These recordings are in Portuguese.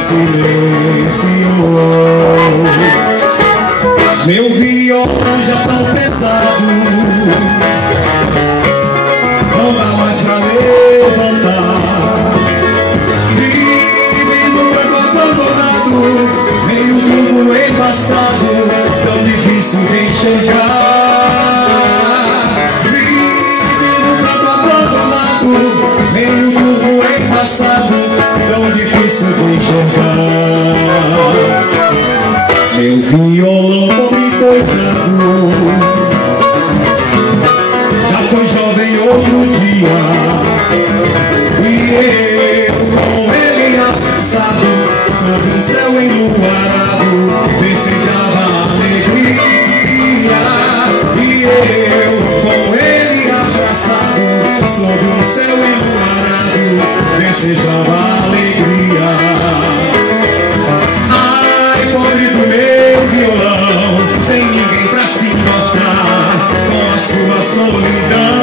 silenciou. Meu violão já tão pesado, não dá mais pra levantar. Vive no campo abandonado, meio mundo embaçado, tão difícil de enxergar. Vive no campo abandonado, meio mundo embaçado, tão difícil de enxergar. Meu violão, pobre coitado, já foi jovem outro dia, e eu com ele abraçado, sob um céu enluarado, desejava alegria. E eu com ele abraçado, sob um céu enluarado, desejava alegria. Ai, pobre do meu violão, sem ninguém pra se importar com a sua solidão.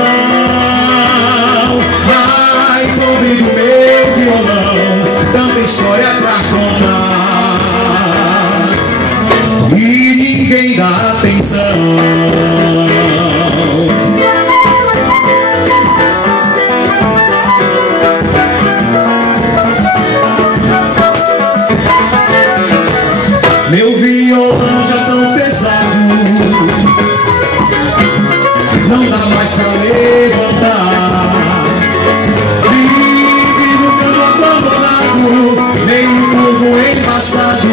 Ai, pobre do meu violão, tanta história pra contar e ninguém dá atenção. Meu violão já tão pesado, não dá mais pra levantar. Vive no campo abandonado, meio povo embaçado,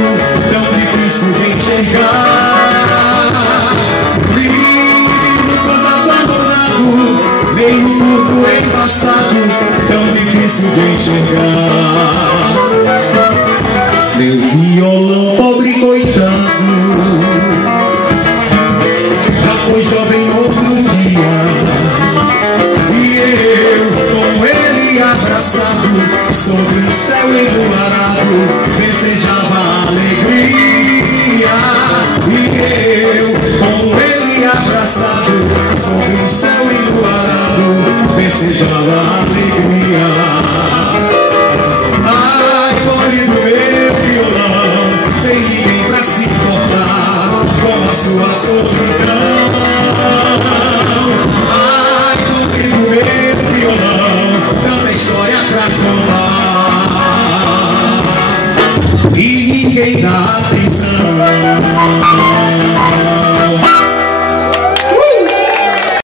tão difícil de enxergar. Vive no campo abandonado, meio povo embaçado, tão difícil de enxergar. Meu violão, pobre coitado, já foi jovem outro dia, e eu com ele abraçado, sobre um céu enluarado, desejava alegria. E eu com ele abraçado, sobre um céu enluarado, desejava alegria. Ai, pobre do meu violão, sem ninguém pra se importar com a sua solidão.